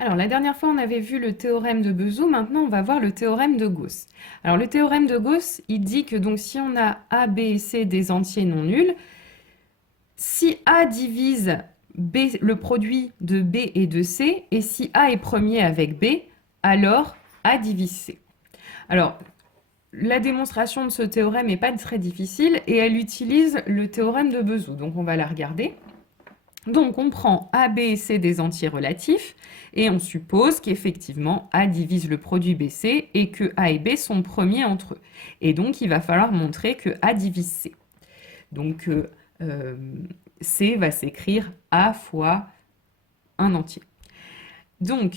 Alors, la dernière fois, on avait vu le théorème de Bezout. Maintenant, on va voir le théorème de Gauss. Alors, le théorème de Gauss, il dit que donc, si on a A, B et C des entiers non nuls, si A divise B, le produit de B et de C, et si A est premier avec B, alors A divise C. Alors, la démonstration de ce théorème n'est pas très difficile et elle utilise le théorème de Bezout. Donc, on va la regarder. Donc, on prend A, B et C des entiers relatifs et on suppose qu'effectivement A divise le produit BC et que A et B sont premiers entre eux. Et donc, il va falloir montrer que A divise C. Donc, C va s'écrire A fois un entier. Donc,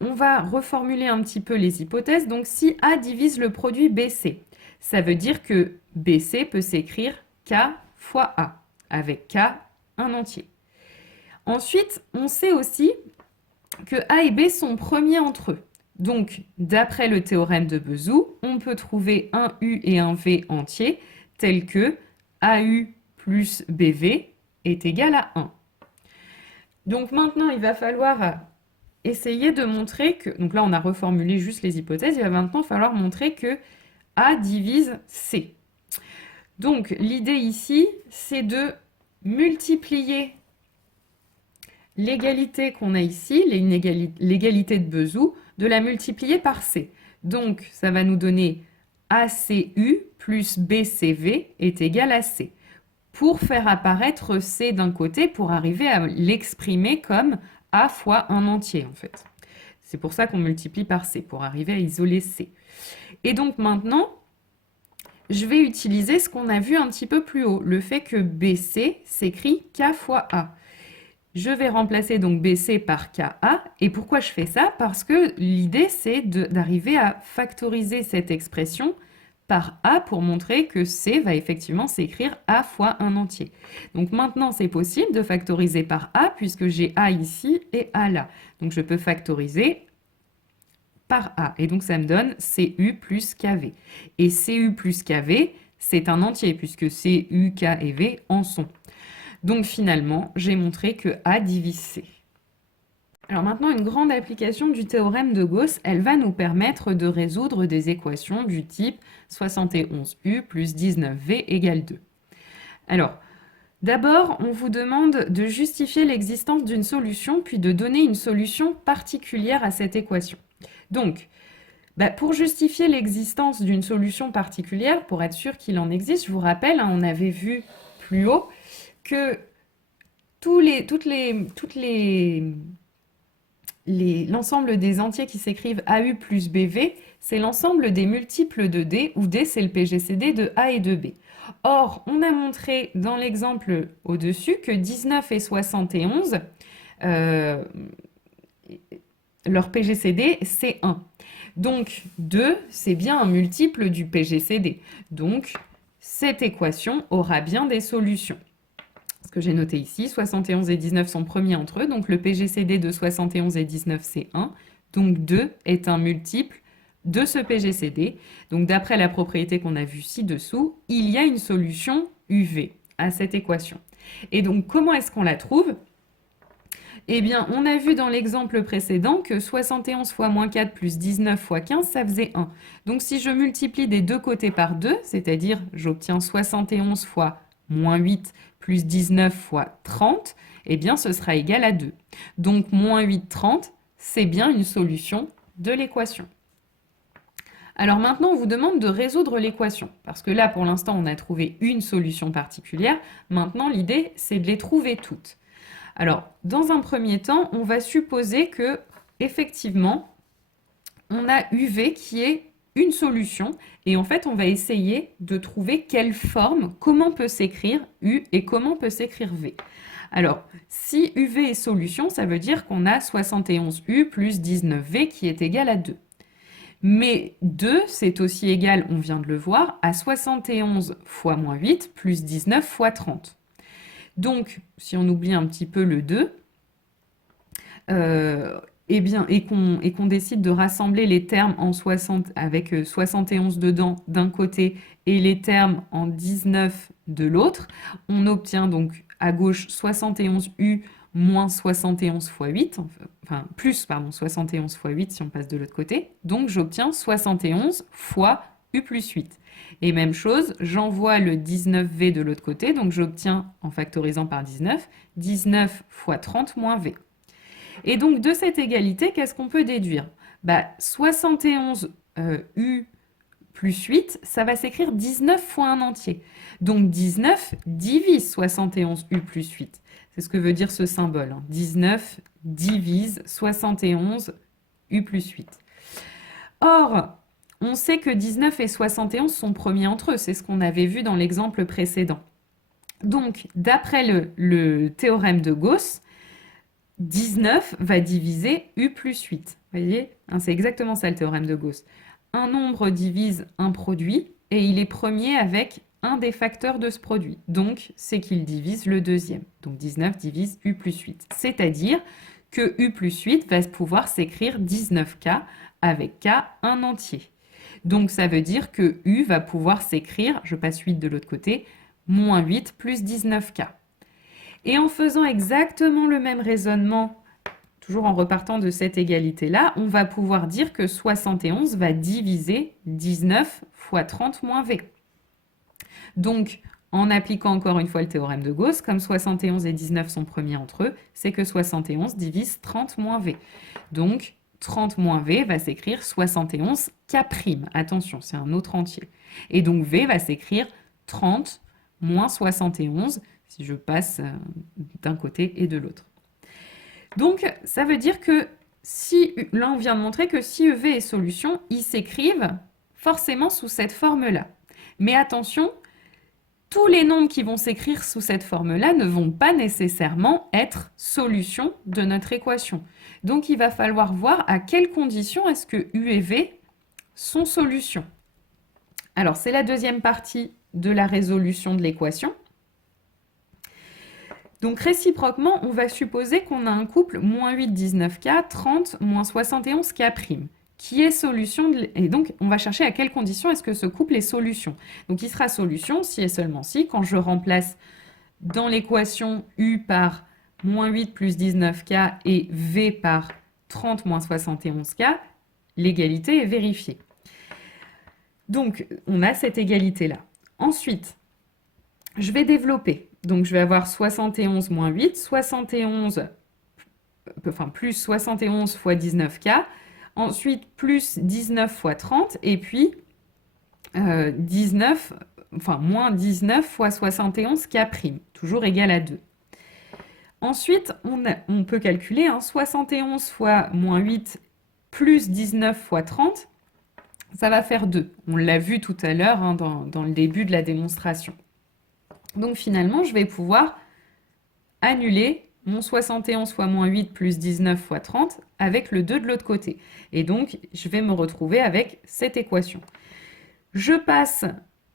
on va reformuler un petit peu les hypothèses. Donc, si A divise le produit BC, ça veut dire que BC peut s'écrire K fois A, avec K un entier. Ensuite, on sait aussi que A et B sont premiers entre eux. Donc, d'après le théorème de Bezout, on peut trouver un U et un V entiers, tels que AU plus BV est égal à 1. Donc maintenant, il va falloir essayer de montrer que... Donc là, on a reformulé juste les hypothèses. Il va maintenant falloir montrer que A divise C. Donc, l'idée ici, c'est de multiplier l'égalité qu'on a ici, l'égalité de Bezout, de la multiplier par C. Donc, ça va nous donner ACU plus BCV est égal à C. Pour faire apparaître C d'un côté, pour arriver à l'exprimer comme A fois un entier, en fait. C'est pour ça qu'on multiplie par C, pour arriver à isoler C. Et donc maintenant, je vais utiliser ce qu'on a vu un petit peu plus haut, le fait que BC s'écrit K fois A. Je vais remplacer donc BC par KA. Et pourquoi je fais ça? Parce que l'idée, c'est d'arriver à factoriser cette expression par A pour montrer que C va effectivement s'écrire A fois un entier. Donc maintenant, c'est possible de factoriser par A puisque j'ai A ici et A là. Donc je peux factoriser par A. Et donc ça me donne CU plus KV. Et CU plus KV, c'est un entier puisque CU, K et V en sont. Donc finalement, j'ai montré que A divise C. Alors maintenant, une grande application du théorème de Gauss, elle va nous permettre de résoudre des équations du type 71U plus 19V égale 2. Alors, d'abord, on vous demande de justifier l'existence d'une solution, puis de donner une solution particulière à cette équation. Donc, pour justifier l'existence d'une solution particulière, pour être sûr qu'il en existe, je vous rappelle, on avait vu plus haut que l'ensemble des entiers qui s'écrivent AU plus BV, c'est l'ensemble des multiples de D, où D c'est le PGCD de A et de B. Or, on a montré dans l'exemple au-dessus que 19 et 71, leur PGCD c'est 1. Donc 2, c'est bien un multiple du PGCD. Donc, cette équation aura bien des solutions. Ce que j'ai noté ici, 71 et 19 sont premiers entre eux, donc le PGCD de 71 et 19 c'est 1, donc 2 est un multiple de ce PGCD. Donc d'après la propriété qu'on a vue ci-dessous, il y a une solution UV à cette équation. Et donc comment est-ce qu'on la trouve? Eh bien, on a vu dans l'exemple précédent que 71 fois moins 4 plus 19 fois 15, ça faisait 1. Donc si je multiplie des deux côtés par 2, c'est-à-dire j'obtiens 71 fois moins 8 plus 19 fois 30, eh bien ce sera égal à 2. Donc moins 8, 30, c'est bien une solution de l'équation. Alors maintenant, on vous demande de résoudre l'équation, parce que là, pour l'instant, on a trouvé une solution particulière. Maintenant, l'idée, c'est de les trouver toutes. Alors, dans un premier temps, on va supposer que, effectivement, on a UV qui est une solution, et en fait, on va essayer de trouver quelle forme, comment peut s'écrire U et comment peut s'écrire V. Alors, si UV est solution, ça veut dire qu'on a 71U plus 19V qui est égal à 2. Mais 2, c'est aussi égal, on vient de le voir, à 71 fois moins 8 plus 19 fois 30. Donc, si on oublie un petit peu le 2, et qu'on décide de rassembler les termes en 60, avec 71 dedans d'un côté et les termes en 19 de l'autre, on obtient donc à gauche 71U moins 71 fois 8, enfin plus, pardon, 71 fois 8 si on passe de l'autre côté. Donc j'obtiens 71 fois U plus 8. Et même chose, j'envoie le 19V de l'autre côté, donc j'obtiens, en factorisant par 19, 19 fois 30 moins V. Et donc de cette égalité, qu'est-ce qu'on peut déduire? 71 U plus 8, ça va s'écrire 19 fois un entier. Donc 19 divise 71 U plus 8. C'est ce que veut dire ce symbole. 19 divise 71 U plus 8. Or, on sait que 19 et 71 sont premiers entre eux. C'est ce qu'on avait vu dans l'exemple précédent. Donc, d'après le théorème de Gauss, 19 va diviser U plus 8. Vous voyez, c'est exactement ça le théorème de Gauss. Un nombre divise un produit et il est premier avec un des facteurs de ce produit. Donc, c'est qu'il divise le deuxième. Donc, 19 divise U plus 8. C'est-à-dire que U plus 8 va pouvoir s'écrire 19K avec K un entier. Donc, ça veut dire que U va pouvoir s'écrire, je passe 8 de l'autre côté, moins 8 plus 19K. Et en faisant exactement le même raisonnement, toujours en repartant de cette égalité-là, on va pouvoir dire que 71 va diviser 19 fois 30 moins V. Donc, en appliquant encore une fois le théorème de Gauss, comme 71 et 19 sont premiers entre eux, c'est que 71 divise 30 moins V. Donc, 30 moins V va s'écrire 71 K'. Attention, c'est un autre entier. Et donc, V va s'écrire 30 moins 71, si je passe d'un côté et de l'autre. Donc, ça veut dire que si, là on vient de montrer que si EV est solution, ils s'écrivent forcément sous cette forme-là. Mais attention, tous les nombres qui vont s'écrire sous cette forme-là ne vont pas nécessairement être solution de notre équation. Donc, il va falloir voir à quelles conditions est-ce que U et V sont solutions. Alors, c'est la deuxième partie de la résolution de l'équation. Donc réciproquement, on va supposer qu'on a un couple moins 8, 19K, 30, moins 71K', qui est solution, et donc on va chercher à quelles conditions est-ce que ce couple est solution. Donc il sera solution si et seulement si, quand je remplace dans l'équation U par moins 8 plus 19K et V par 30 moins 71K, l'égalité est vérifiée. Donc on a cette égalité-là. Ensuite, je vais développer. Donc, je vais avoir 71 moins 8, 71, enfin plus 71 fois 19K, ensuite plus 19 fois 30, et puis 19, enfin moins 19 fois 71K', toujours égal à 2. Ensuite, on peut calculer 71 fois moins 8 plus 19 fois 30, ça va faire 2. On l'a vu tout à l'heure dans le début de la démonstration. Donc finalement, je vais pouvoir annuler mon 71 fois moins 8 plus 19 fois 30 avec le 2 de l'autre côté. Et donc, je vais me retrouver avec cette équation. Je passe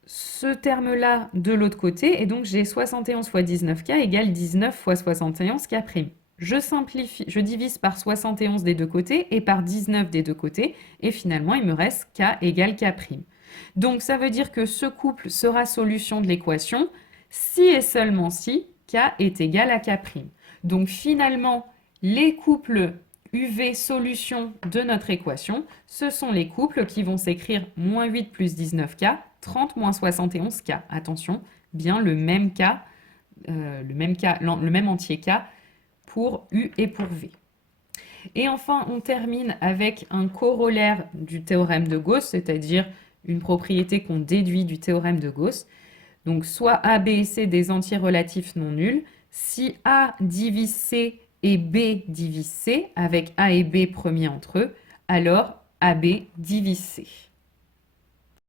ce terme-là de l'autre côté, et donc j'ai 71 fois 19K égale 19 fois 71K'. Je simplifie, je divise par 71 des deux côtés et par 19 des deux côtés, et finalement, il me reste K égale K'. Donc, ça veut dire que ce couple sera solution de l'équation si et seulement si K est égal à K'. Donc finalement, les couples UV solution de notre équation, ce sont les couples qui vont s'écrire moins 8 plus 19K, 30 moins 71K. Attention, bien le même entier K pour U et pour V. Et enfin, on termine avec un corollaire du théorème de Gauss, c'est-à-dire une propriété qu'on déduit du théorème de Gauss. Donc, soit A, B et C des entiers relatifs non nuls. Si A divise C et B divise C, avec A et B premiers entre eux, alors AB divise C.